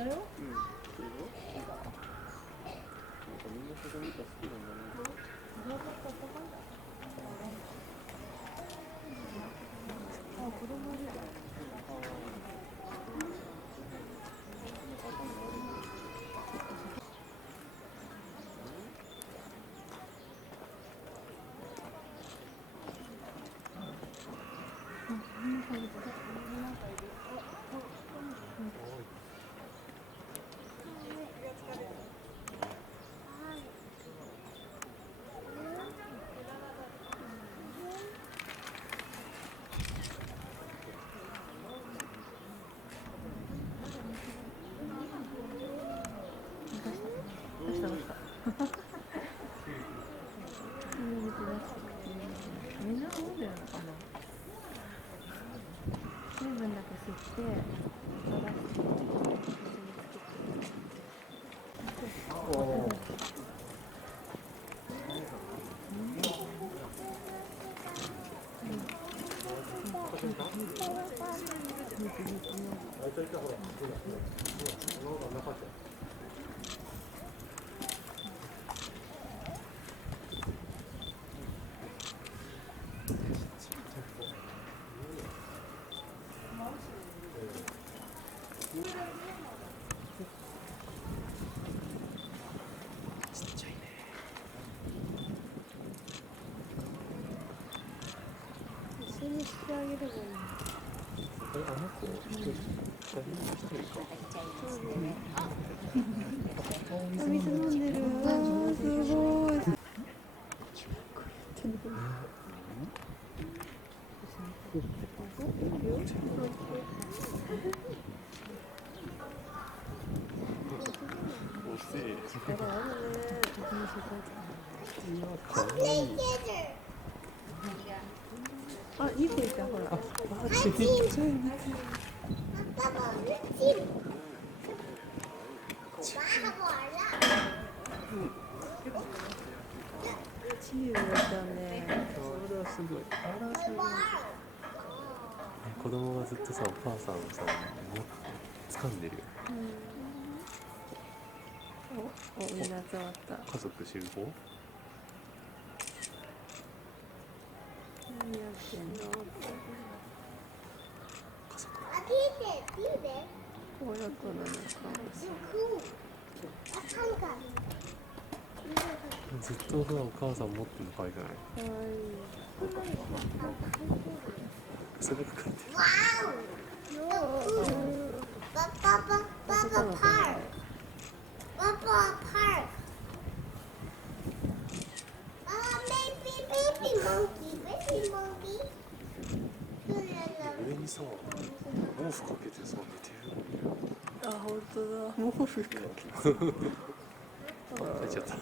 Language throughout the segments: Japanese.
たよ。うん。いいよ。なんかみんなそれ見た好きなんだね。あ、子供いるじゃん。出した。みんな飲んでるのかな。水分だけ吸って垂らして一緒にしてあげればいい。あの子一人、お水飲んでる。すごい。惜しい。力あるね。かわいい。あ、いい子いた、ほら。ちっちゃい。チームだね。あらすごい。あらすごい。子供がずっとさ、お母さんをさ、掴んでるよ。お、みんな集まった。家族集合。何やってんの。家族。親子なのか。ずっとさ、お母さん持ってるの可愛くない？かわいい。それが書いてる。上にさ、毛布かけてさ、寝てる。あ、本当だ。毛布かけて。あ、書いちゃった。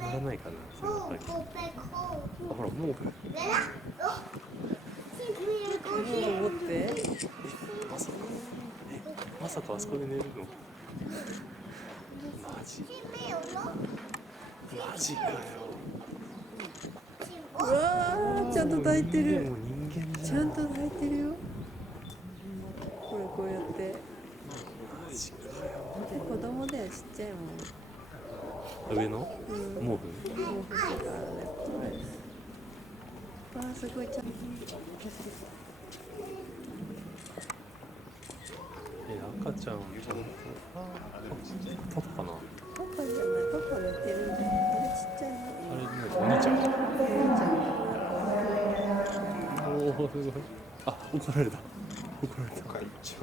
ならないかな、その感じ。あ、ほら、毛布。持って。まさか。まさかあそこで寝るの？マジかよ。うわー、ちゃんと抱いてる。もう人間だ。ちゃんと抱いてるよ。これこうやって。マジかよ。子供だよ、ちっちゃいもん。上の毛布？毛布とかね。わあ、すごいちゃんと。赤ちゃんちゃんとパパかな。パパじゃない、パパ寝てるんじゃない。あれちっちゃいの。あれね、お兄ちゃん。おお、すごい。あ、怒られた。会長。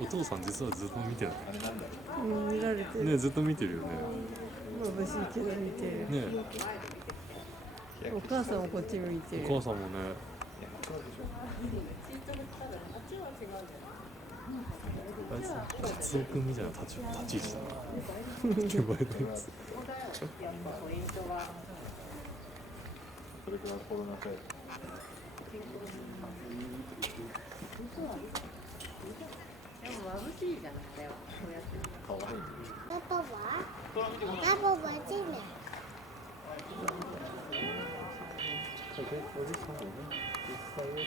大父さん実はずっと見てる見られてる。ね。ずっと見てるよね。眩しいけど見てる。ね。お母さんもこっち見てる。お母さんもね。あいつカツオ君みたいな立ち位置だな。手前のやつ。それからコロナ禍ででも眩しいじゃん、あれは。こうやって。可愛いね。パパは？パパは地面。おじさんもね、実際より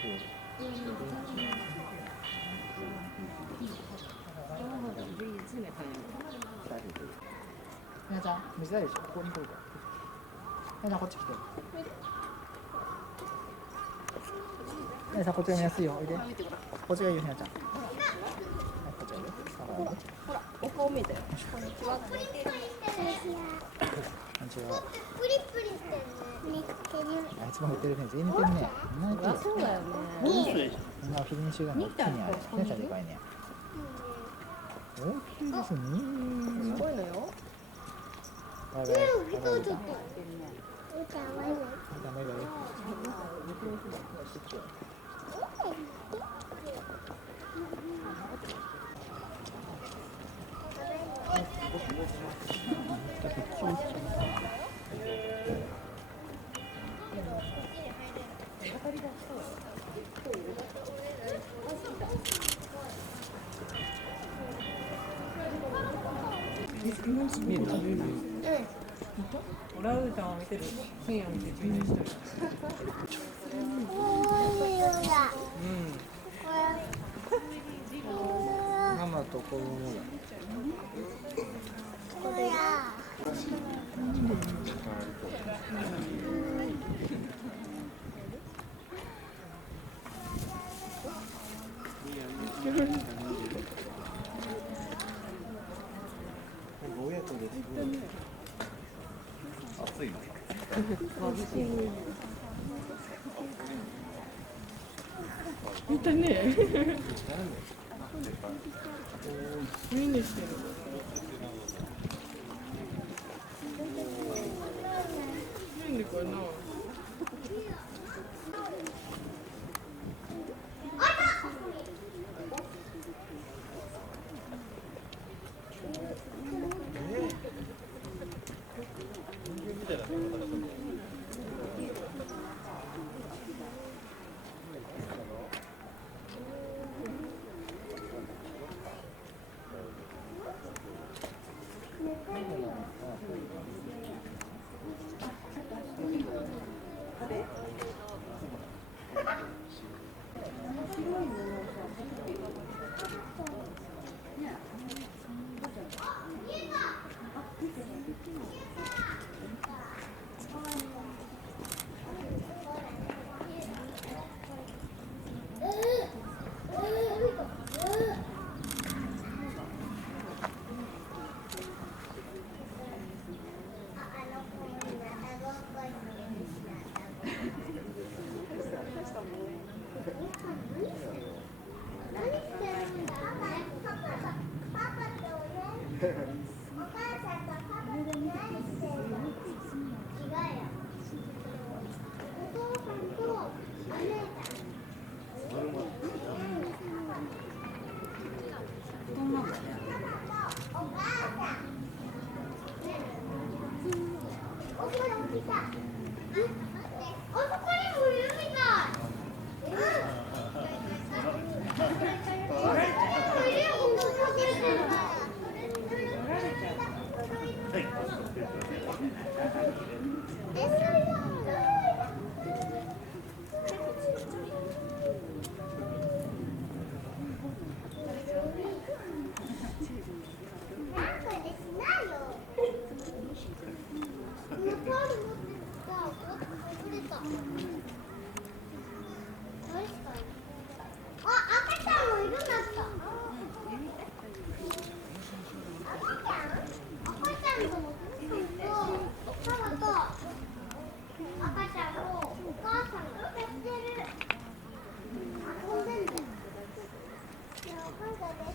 ひなちゃん、見せたいでしょ。ここに来るから。ひなちゃん、こっち来て。ひなちゃん、こっちが見やすいよ。おいで。こっちがいいよ、ひなちゃん。はい、こっちがいいよ。ほら、お顔見てよ。こんにちは。こんにちは。プリプリしてるね。似てる。あいつも似てるね。全員似てるね。みんな似てる。そうだよね。みんなフィルム集がね、大きいね、あれ。ひなちゃんでかいね。大きいですね。すごいのよ。バイバイ。バイバイ。ちょっと。歌わない。ダメだよ。見えた。オランウータンを見てる。深夜見てる人。おーいよだ。ママと子供が。これや。親子ですごい暑いね。見たね。みんなしてる。なんでかな。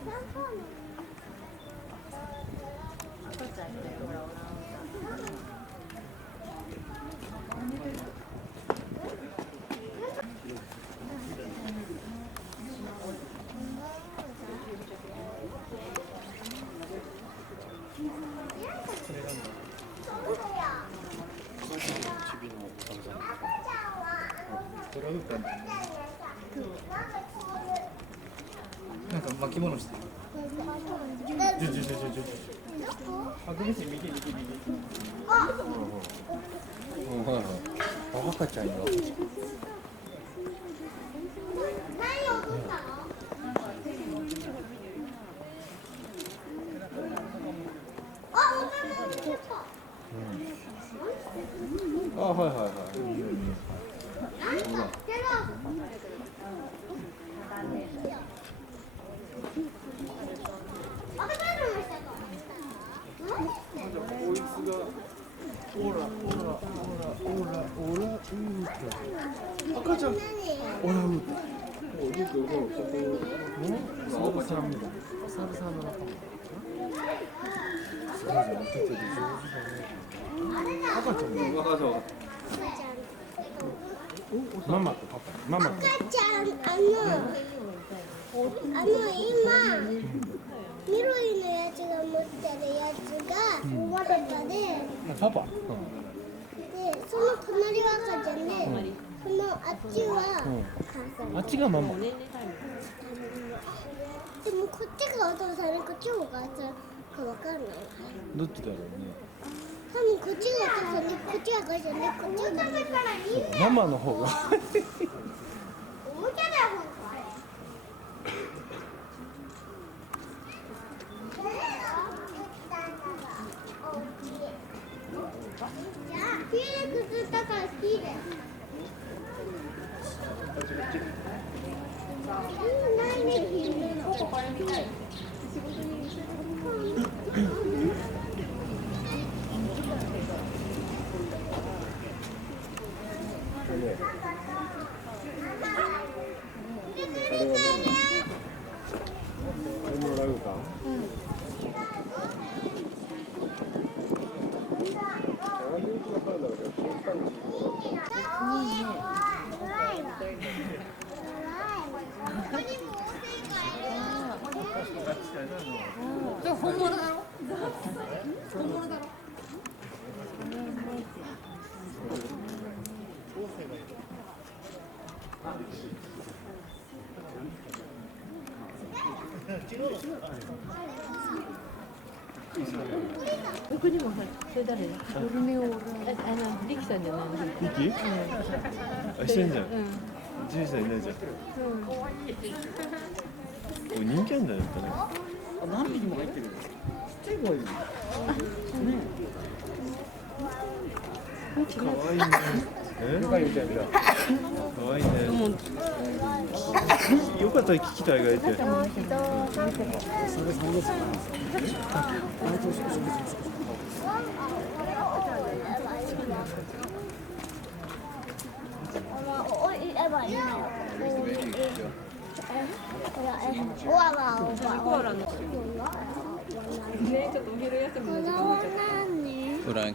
散歩ちびの炭酸トラウカなんか巻物してる。白飯右右右。赤ちゃんよ。あ、はいはいはい。こいつがオラ赤ちゃんオラウータお肉のここ赤ちゃんみたいなサルさんの仲間すごいじゃん出てる上手だね赤ちゃんも赤ちゃんママとパパママと赤ちゃん今緑のやつが持ってるやつがパパで、パパ。でその隣は赤ちゃんで、そのあっちは母さん。あっちがママ。でもこっちがお父さんでこっちがお母さんかわかんない。どっちだろうね。多分こっちがお父さんでこっちがお母さんでこっちがお母さん。ママの方が。おもちゃだよ本当。ヒール靴だからヒール。ないねヒール。あれもらうかでも本物だろ。本物だろ。僕にもさ、それ誰だ？ロルメオリキさんじゃないの？リキあ、一緒にじゃんうん。 10歳いないじゃんお人気あんだよやっぱね何匹も入ってる。ちっちゃい子はいる。かわいいねえよか言うてやる。かわいいねよかったら聞きたいがいてコアラの。ね、ちょっとお昼休みの時間になっちゃった。フライ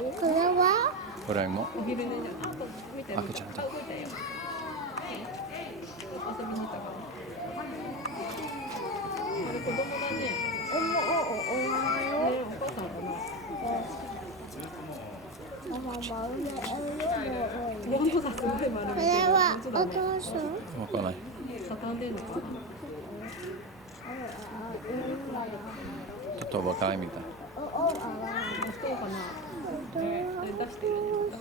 これはフライもお昼寝じゃん。あ、見て。赤ちゃんと動いたよ。遊びに行ったから。あれ子供だね。ね、お母さんかな。ボンドがすごい丸めてる。これは本当だね。お父さんわからない。畳んでんのかな。ちょっと若いみたい。そうかな。出してるんだ。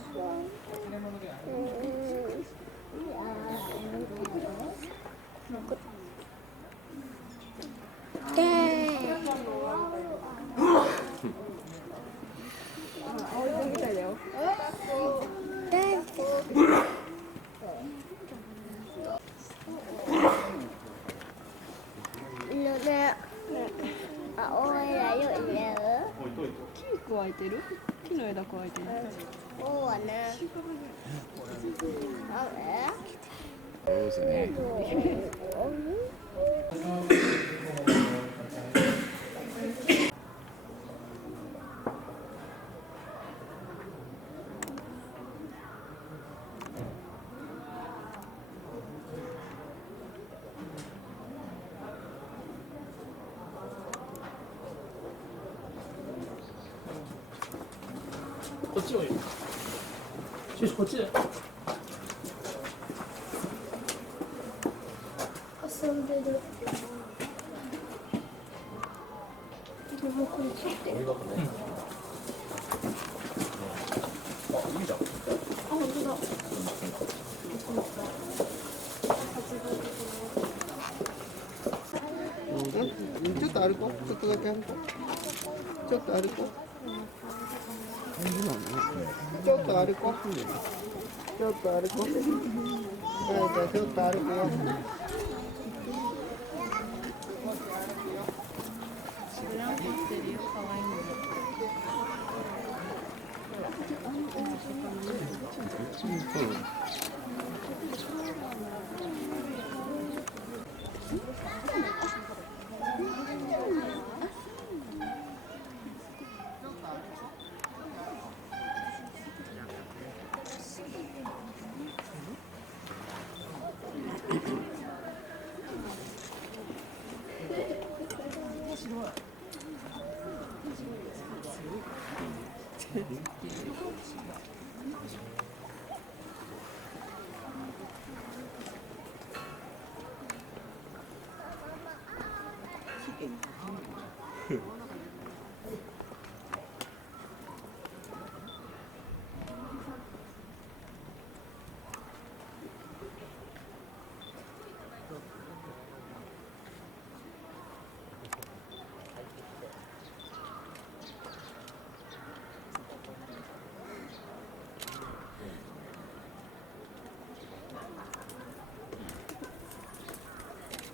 木加えてる？木の枝加えてる。そうですね。こっちをよ。シュシュこっちで。遊んでる。でもこれちょっと。ゴミ箱ね。あ、いいじゃん。あ、本当だ。ちょっと歩こう。ちょっとだけ歩こう。ちょっと歩こう。ちょっと歩こう。ちょっと歩こう。じゃあちょっと歩くよ。ブランコしてるよ、かわいいの。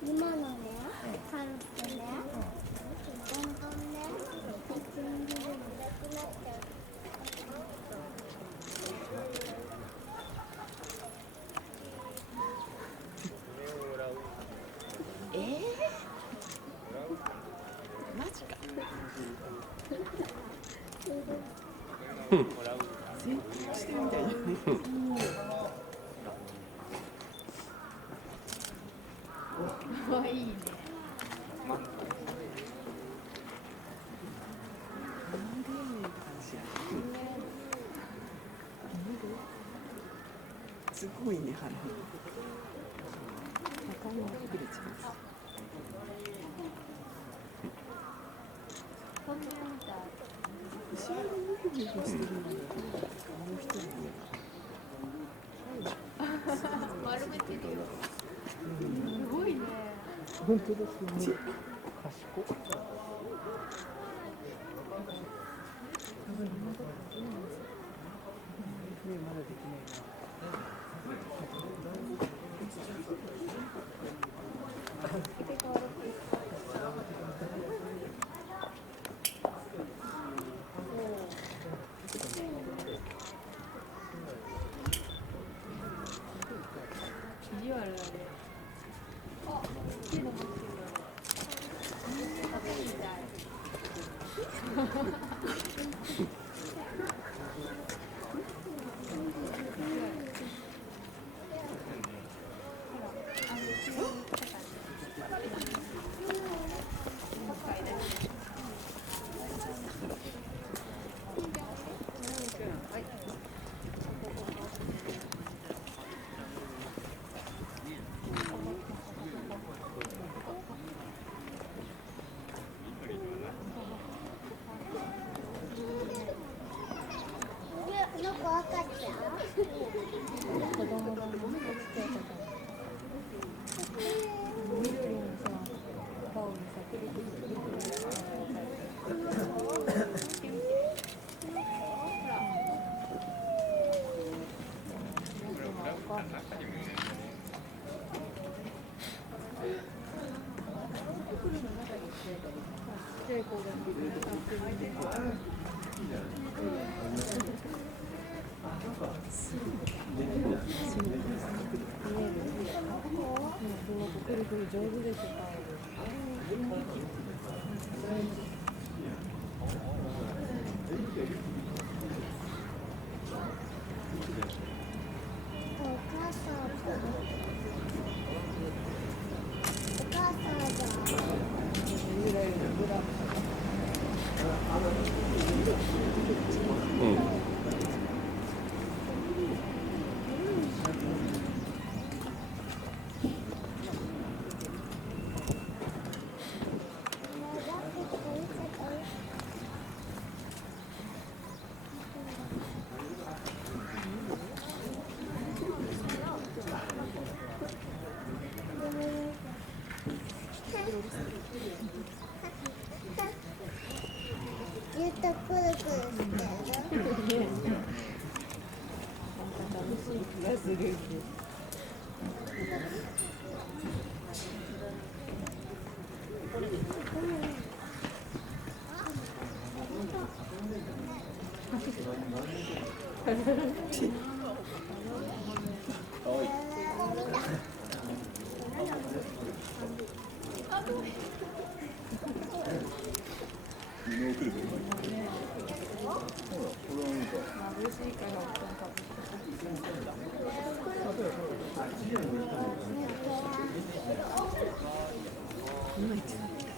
今のね、カルってね、どんどんね、別になくなっちゃう。マジか。してるみたいな。かわいいね。すごいね、腹。中身がくれちゃう。飛んでるみたい。後ろにニコニコしてるのに、もう一人ね。丸めてるよ。すごいね。本当ですね。賢い。まだできないな。意地悪だね。この子赤ちゃん？子供だね。緑のさ、顔にさ、くるくるくるくる。くるくる上手でしょ、お母さんじゃん。うん。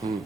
うん。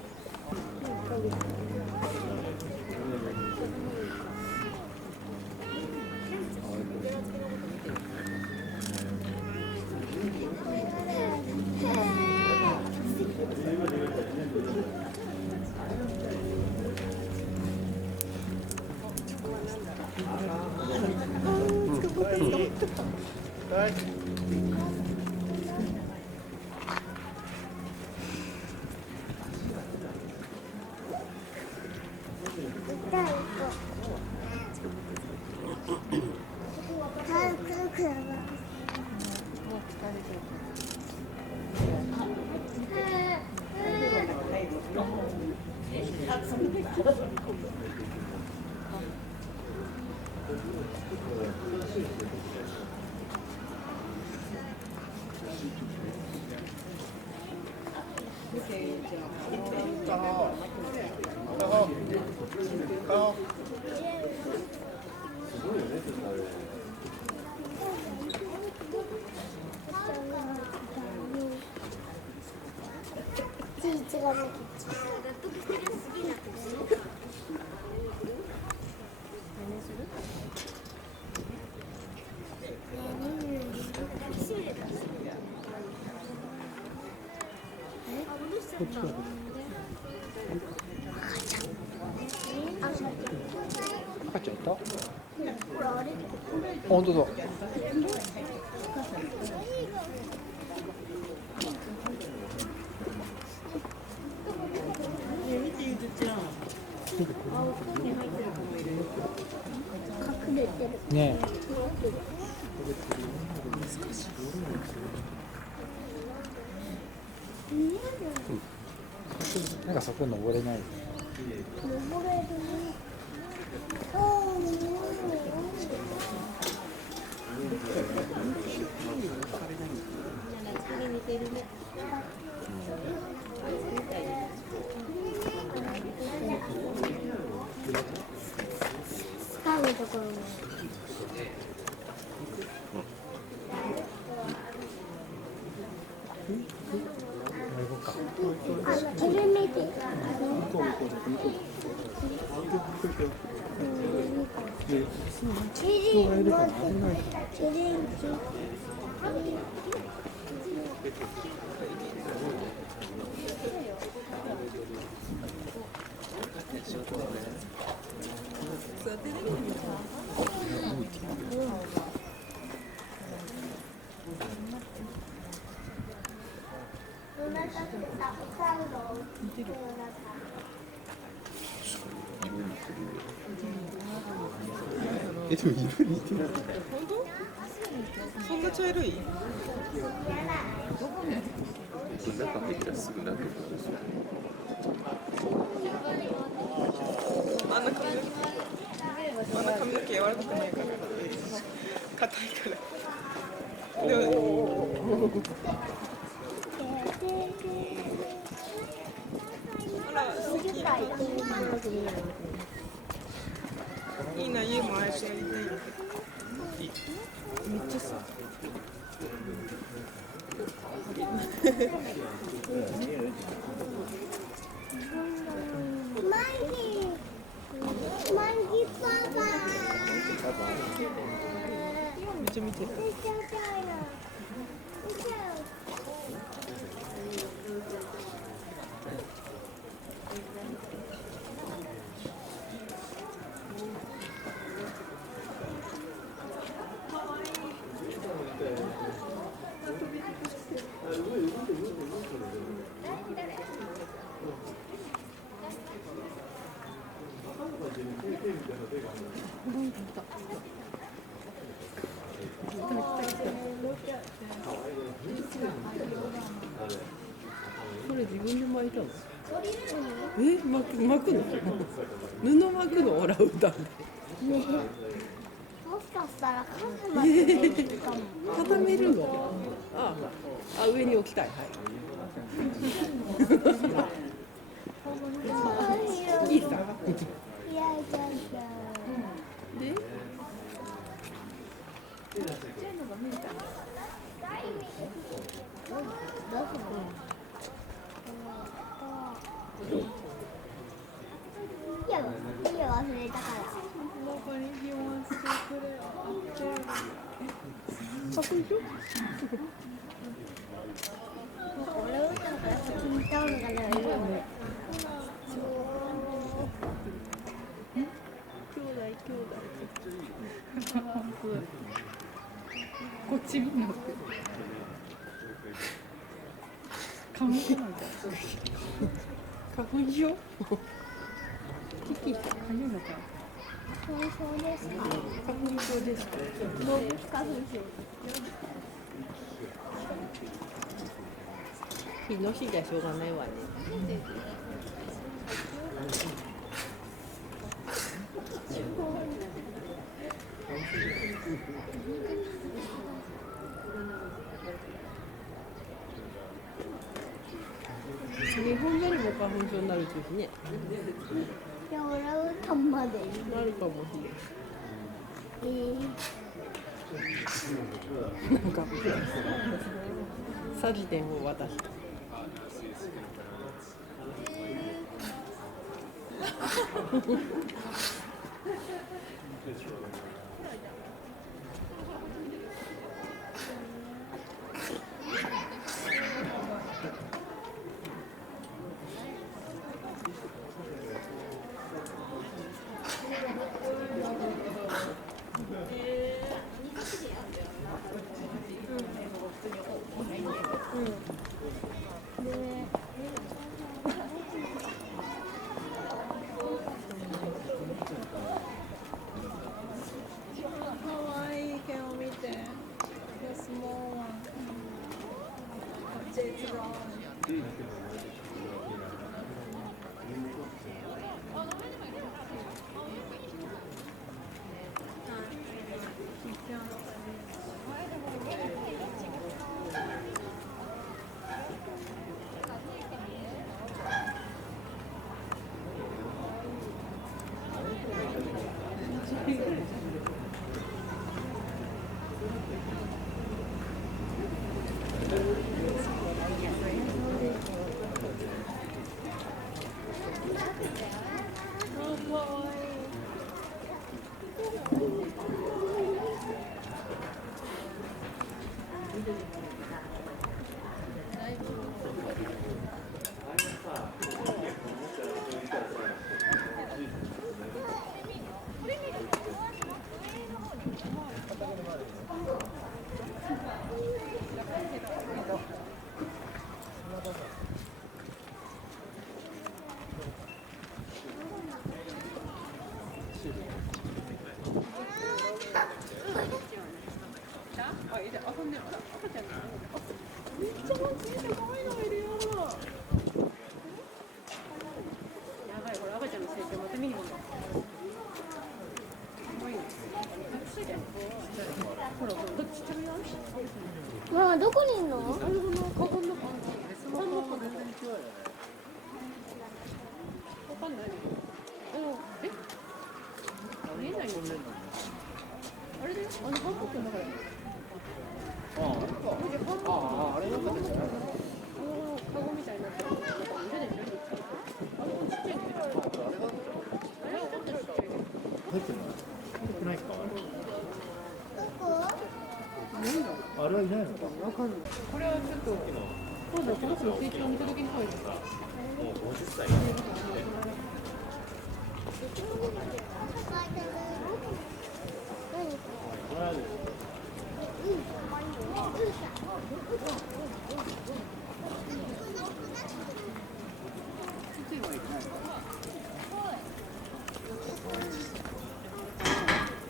赤ちゃんいた？本当だ。隠れてる。ねえ。なんかそこ登れない。登れるね。使うところも。ヘルメット。でも色似てる。そんな茶色い？中入ったらすぐなってくるんですよ。あんな髪の毛柔らかくないから硬いからでもあら素敵いいな家もあえてやりたいめっちゃさめっちゃ見てる。来た来た来た。それ自分で巻いたの？巻くの？布巻くの？オランウータンで。もしかしたら数までできるかも。固めるの？上に置きたい。はい。いいさ。いやいやいや。で。いや忘れたから。俺を歌うから先に歌うのがないよね。こっち見なくて。花粉症なんだ。花粉症？キキ、かゆいのか。花粉症ですか？花粉症ですか。動物花粉症。日の日じゃしょうがないわね。日本よりも花粉症になる時ね。いや、オランウータンまで。なるかもしれない。なんかサジ電を渡した。ママどこにいるの？あれはいないのか。これはちょっとそうだ、この子の成長を見届けに来いですか。もう50歳。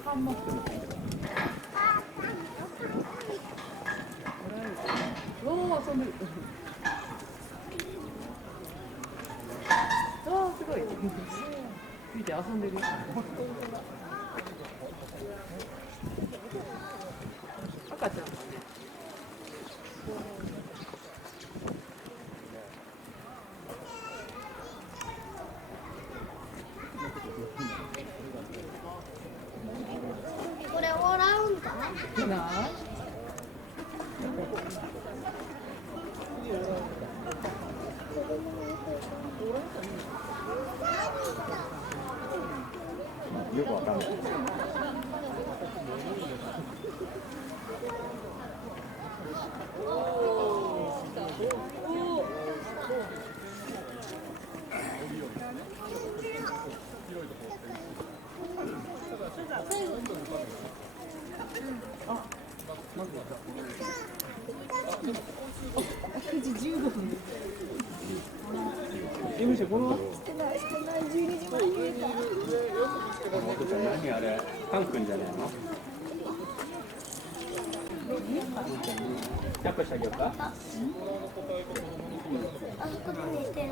ハンモックみたいな。おお、遊んでる。ああ、すごい。見て、遊んでる。赤ちゃんはね。これオーラウンダーなあ。よくわかんない。9時15分。このしてない12時前に言えたお父ちゃん何あれパンくんじゃないの？ジャンプしてあげようか。あそこで寝てる